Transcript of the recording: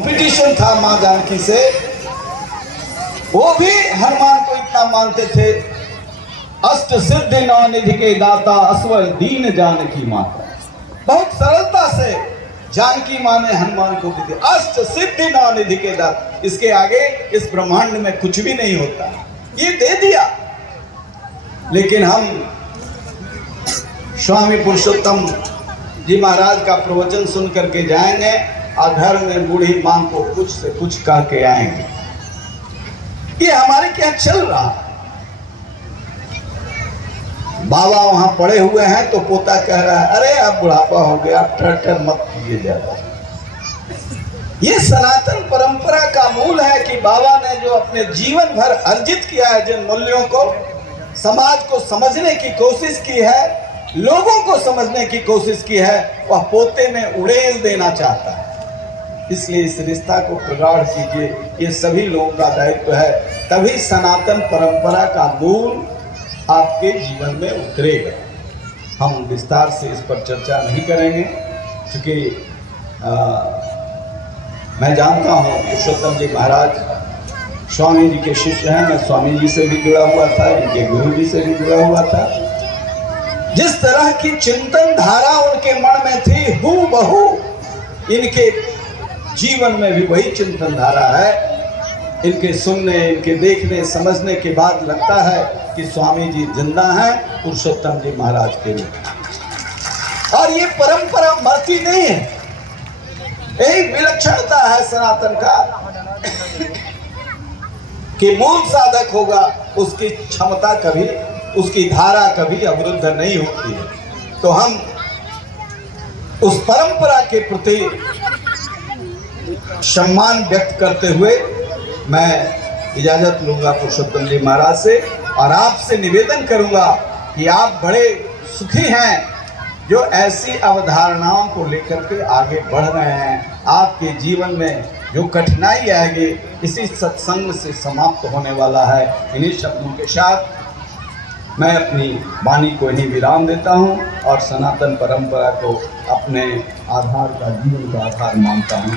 Competition था मां जानकी से, वो भी हनुमान को इतना मानते थे, अष्ट सिद्धि नौ निधि के दाता असवर दीन जानकी माता। बहुत सरलता से जानकी मां ने हनुमान को भी दिया, अष्ट सिद्धि नौ निधि के दाता। इसके आगे इस ब्रह्मांड में कुछ भी नहीं होता, ये दे दिया। लेकिन हम स्वामी पुरुषोत्तम जी महाराज का प्रवचन सुन करके जाएंगे और घर में बूढ़ी मां को कुछ से कुछ कह के आएंगे। ये हमारे क्या चल रहा। बाबा वहां पड़े हुए हैं तो पोता कह रहा है, अरे अब बुढ़ापा हो गया, ट्रैक्टर मत कीजिए ज्यादा। ये सनातन परंपरा का मूल है कि बाबा ने जो अपने जीवन भर अर्जित किया है, जिन मूल्यों को समाज को समझने की कोशिश की है, लोगों को समझने की कोशिश की है, वह पोते में उड़ेल देना चाहता है। इसलिए इस रिश्ता को प्रगाढ़ कीजिए, ये सभी लोगों का दायित्व है, तभी सनातन परंपरा का मूल आपके जीवन में उतरेगा। हम विस्तार से इस पर चर्चा नहीं करेंगे, क्योंकि मैं जानता हूँ पुरुषोत्तम जी महाराज स्वामी जी के शिष्य हैं। मैं स्वामी जी से भी जुड़ा हुआ था, इनके गुरु जी से भी जुड़ा हुआ था। जिस तरह की चिंतन धारा उनके मन में थी, हूबहू इनके जीवन में भी वही चिंतन धारा है। इनके सुनने, इनके देखने, समझने के बाद लगता है कि स्वामी जी जिंदा हैं पुरुषोत्तम जी महाराज के लिए। और ये परंपरा मरती नहीं है, यही विलक्षणता है सनातन का कि मूल साधक होगा, उसकी क्षमता कभी, उसकी धारा कभी अवरुद्ध नहीं होती है। तो हम उस परंपरा के प्रति सम्मान व्यक्त करते हुए मैं इजाजत लूंगा पुरुषोत्तम जी महाराज से, और आपसे निवेदन करूंगा कि आप बड़े सुखी हैं जो ऐसी अवधारणाओं को लेकर के आगे बढ़ रहे हैं। आपके जीवन में जो कठिनाई आएगी इसी सत्संग से समाप्त होने वाला है। इन्हीं शब्दों के साथ मैं अपनी वाणी को इन्हीं विराम देता हूं और सनातन परंपरा को अपने आधार का, जीवन का आधार मानता हूं।